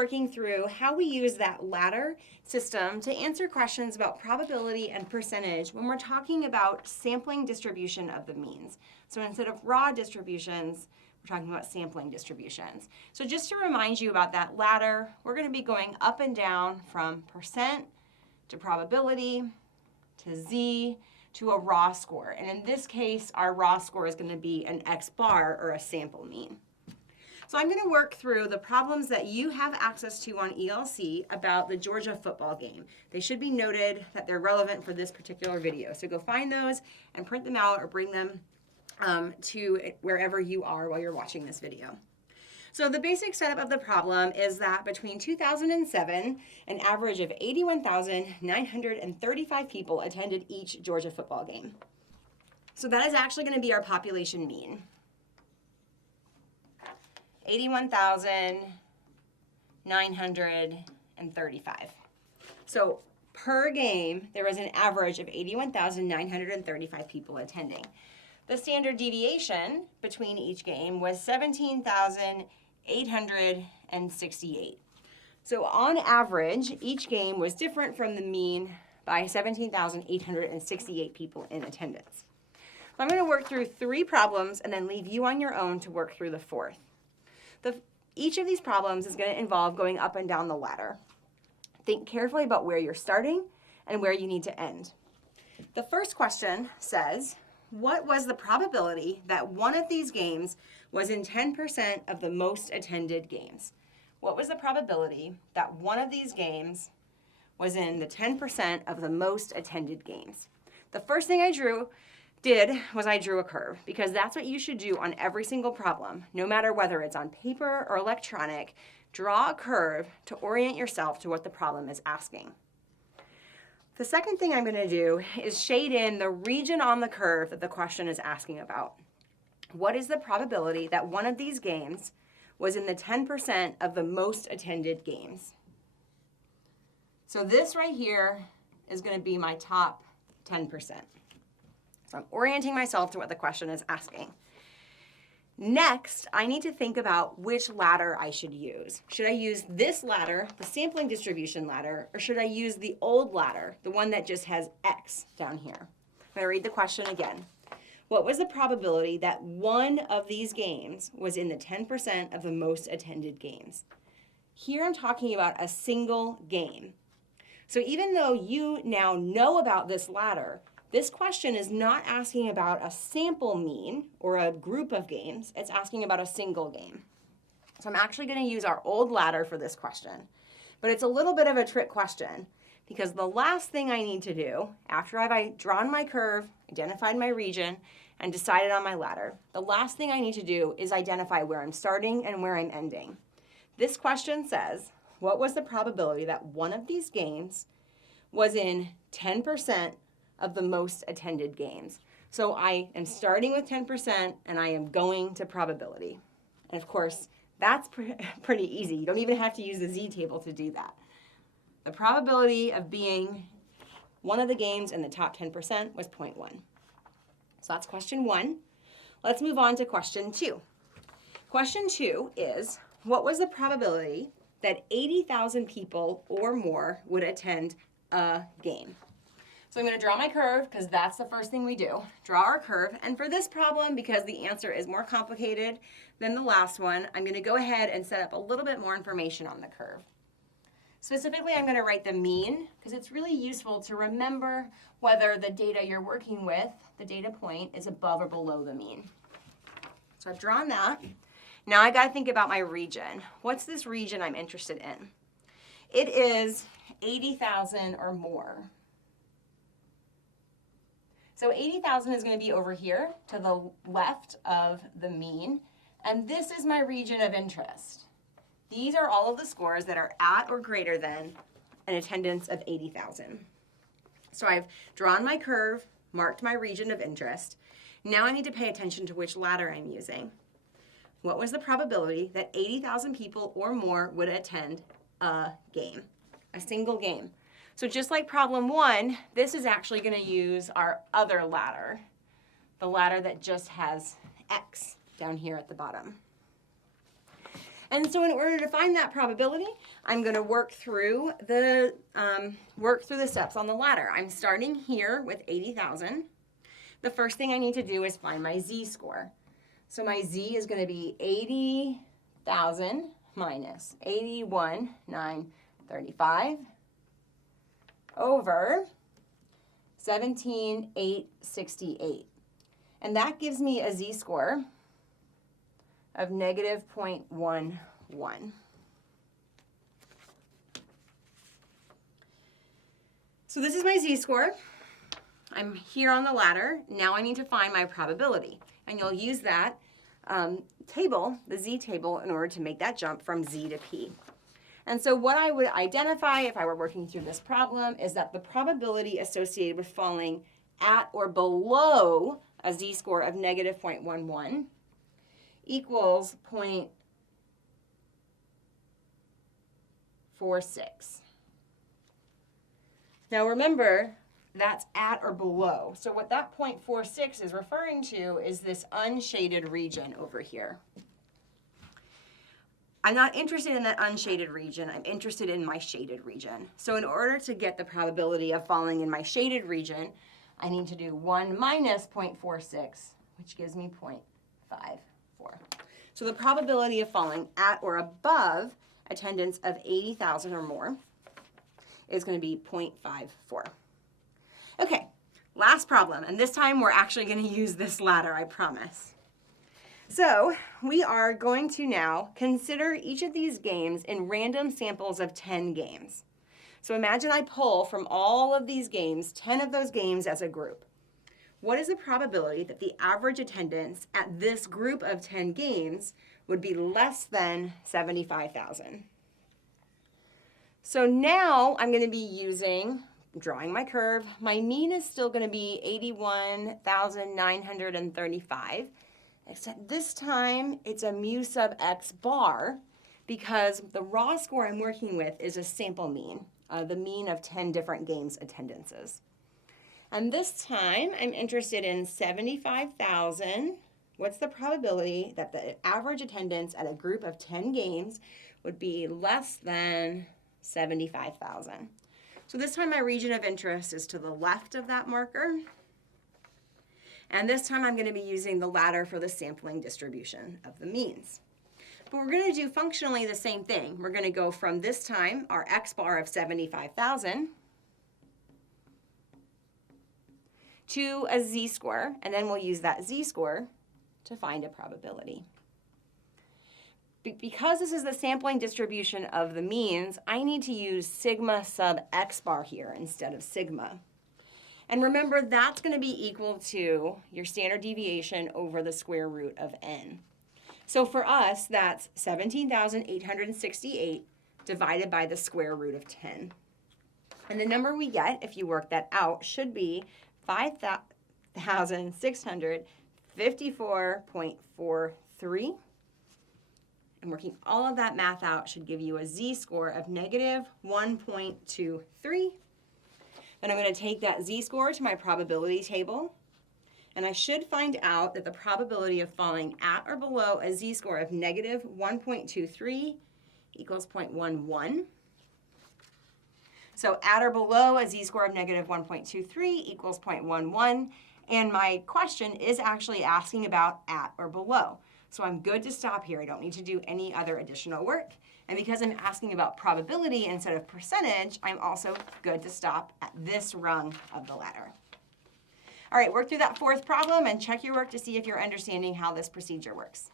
working through how we use that ladder system to answer questions about probability and percentage when we're talking about sampling distribution of the means. So instead of raw distributions, we're talking about sampling distributions. So just to remind you about that ladder, we're going to be going up and down from percent to probability to Z to a raw score. And in this case, our raw score is going to be an X bar or a sample mean. So I'm going to work through the problems that you have access to on ELC about the Georgia football game. They should be noted that they're relevant for this particular video. So go find those and print them out or bring them to wherever you are while you're watching this video. So the basic setup of the problem is that between 2007, an average of 81,935 people attended each Georgia football game. So that is actually going to be our population mean. 81,935. So per game, there was an average of 81,935 people attending. The standard deviation between each game was 17,868. So on average, each game was different from the mean by 17,868 people in attendance. So I'm going to work through 3 problems and then leave you on your own to work through the 4th. Each of these problems is going to involve going up and down the ladder. Think carefully about where you're starting and where you need to end. The first question says, what was the probability that one of these games was in 10% of the most attended games? What was the probability that one of these games was in the 10% of the most attended games? The first thing I drew a curve, because that's what you should do on every single problem. No matter whether it's on paper or electronic, draw a curve to orient yourself to what the problem is asking. The second thing I'm going to do is shade in the region on the curve that the question is asking about. What is the probability that one of these games was in the 10% of the most attended games? So this right here is going to be my top 10%. So I'm orienting myself to what the question is asking. Next, I need to think about which ladder I should use. Should I use this ladder, the sampling distribution ladder, or should I use the old ladder, the one that just has X down here? I'm going to read the question again. What was the probability that one of these games was in the 10% of the most attended games? Here I'm talking about a single game. So even though you now know about this ladder, this question is not asking about a sample mean or a group of games. It's asking about a single game. So I'm actually going to use our old ladder for this question. But it's a little bit of a trick question because the last thing I need to do after I've drawn my curve, identified my region, and decided on my ladder, the last thing I need to do is identify where I'm starting and where I'm ending. This question says, what was the probability that one of these games was in 10% of the most attended games? So I am starting with 10% and I am going to probability. And of course, that's pretty easy. You don't even have to use the Z table to do that. The probability of being one of the games in the top 10% was 0.1. So that's question 1. Let's move on to question 2. Question 2 is, what was the probability that 80,000 people or more would attend a game? So I'm going to draw my curve because that's the first thing we do. Draw our curve. And for this problem, because the answer is more complicated than the last one, I'm going to go ahead and set up a little bit more information on the curve. Specifically, I'm going to write the mean because it's really useful to remember whether the data you're working with, the data point, is above or below the mean. So I've drawn that. Now I got to think about my region. What's this region I'm interested in? It is 80,000 or more. So 80,000 is going to be over here to the left of the mean, and this is my region of interest. These are all of the scores that are at or greater than an attendance of 80,000. So I've drawn my curve, marked my region of interest. Now I need to pay attention to which ladder I'm using. What was the probability that 80,000 people or more would attend a game, a single game? So just like problem 1, this is actually going to use our other ladder, the ladder that just has X down here at the bottom. And so in order to find that probability, I'm going to work through the steps on the ladder. I'm starting here with 80,000. The first thing I need to do is find my z-score. So my z is going to be 80,000 minus 81,935 over 17,868. And that gives me a z-score of negative 0.11. So this is my z-score. I'm here on the ladder. Now I need to find my probability. And you'll use that table, the z-table, in order to make that jump from z to p. And so what I would identify if I were working through this problem is that the probability associated with falling at or below a z-score of negative 0.11 equals 0.46. Now remember, that's at or below. So what that 0.46 is referring to is this unshaded region over here. I'm not interested in that unshaded region. I'm interested in my shaded region. So in order to get the probability of falling in my shaded region, I need to do 1 minus 0.46, which gives me 0.54. So the probability of falling at or above attendance of 80,000 or more is going to be 0.54. Okay, last problem, and this time we're actually going to use this ladder, I promise. So we are going to now consider each of these games in random samples of 10 games. So imagine I pull from all of these games, 10 of those games as a group. What is the probability that the average attendance at this group of 10 games would be less than 75,000? So now I'm going to be drawing my curve. My mean is still going to be 81,935, except this time it's a mu sub x bar because the raw score I'm working with is a sample mean, the mean of 10 different games attendances. And this time I'm interested in 75,000. What's the probability that the average attendance at a group of 10 games would be less than 75,000? So this time my region of interest is to the left of that marker. And this time I'm going to be using the ladder for the sampling distribution of the means. But we're going to do functionally the same thing. We're going to go from this time, our x bar of 75,000, to a z-score, and then we'll use that z-score to find a probability. Because this is the sampling distribution of the means, I need to use sigma sub x bar here instead of sigma. And remember, that's going to be equal to your standard deviation over the square root of n. So for us, that's 17,868 divided by the square root of 10. And the number we get, if you work that out, should be 5,654.43. And working all of that math out should give you a z-score of negative 1.23. Then I'm going to take that z-score to my probability table. And I should find out that the probability of falling at or below a z-score of negative 1.23 equals 0.11. So at or below a z-score of negative 1.23 equals 0.11. And my question is actually asking about at or below. So I'm good to stop here. I don't need to do any other additional work. And because I'm asking about probability instead of percentage, I'm also good to stop at this rung of the ladder. All right, work through that fourth problem and check your work to see if you're understanding how this procedure works.